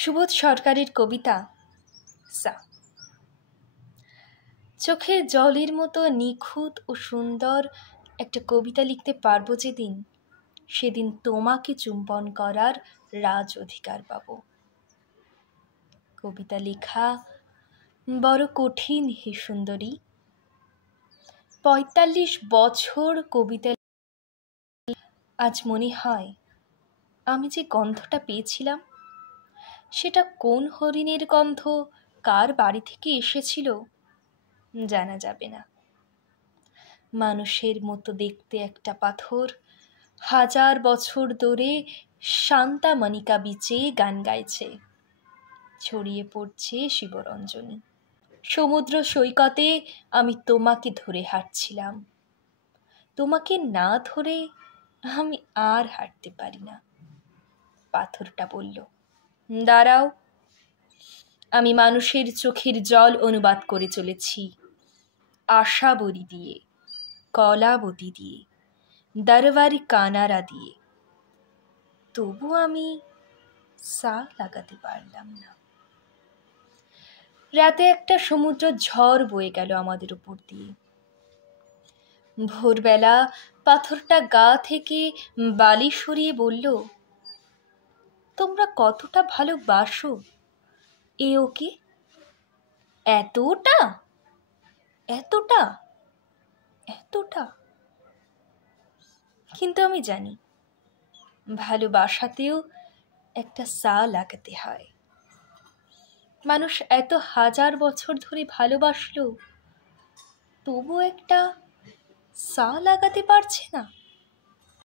সুবোধ সরকারের কবিতা সা। চোখের জলের মতো নিখুঁত ও সুন্দর একটা কবিতা লিখতে পারবো যেদিন, সেদিন তোমাকে চুম্বন করার রাজ অধিকার পাব। কবিতা লেখা বড় কঠিন হে সুন্দরী। ৪৫ বছর কবিতা আজ মনে হয় আমি যে গন্ধটা পেয়েছিলাম, সেটা কোন হরিণের গন্ধ, কার বাড়ি থেকে এসেছিল জানা যাবে না। মানুষের মতো দেখতে একটা পাথর ১০০০ বছর ধরে শান্তা মনিকা বিচে গান গাইছে, ছড়িয়ে পড়ছে শিবরঞ্জনী। সমুদ্র সৈকতে আমি তোমাকে ধরে হাঁটছিলাম, তোমাকে না ধরে আমি আর হাঁটতে পারি না। পাথরটা বলল, দাঁড়াও, আমি মানুষের চোখের জল অনুবাদ করে চলেছি, আশাবরী দিয়ে, কলাবতী দিয়ে, দারওয়ারি কানারা দিয়ে। তবু আমি সা লাগাতে পারলাম না। রাতে একটা সমুদ্র ঝড় বয়ে গেল আমাদের উপর দিয়ে। ভোরবেলা পাথরটা গা থেকে বালি সরিয়ে বলল, তোমরা কতটা ভালোবাসো এ ওকে, এতটা এতটা এতটা। কিন্তু আমি জানি ভালোবাসাতেও একটা সা লাগাতে হয়। মানুষ এত ১০০০ বছর ধরে ভালোবাসলো, তবু একটা সা লাগাতে পারছে না।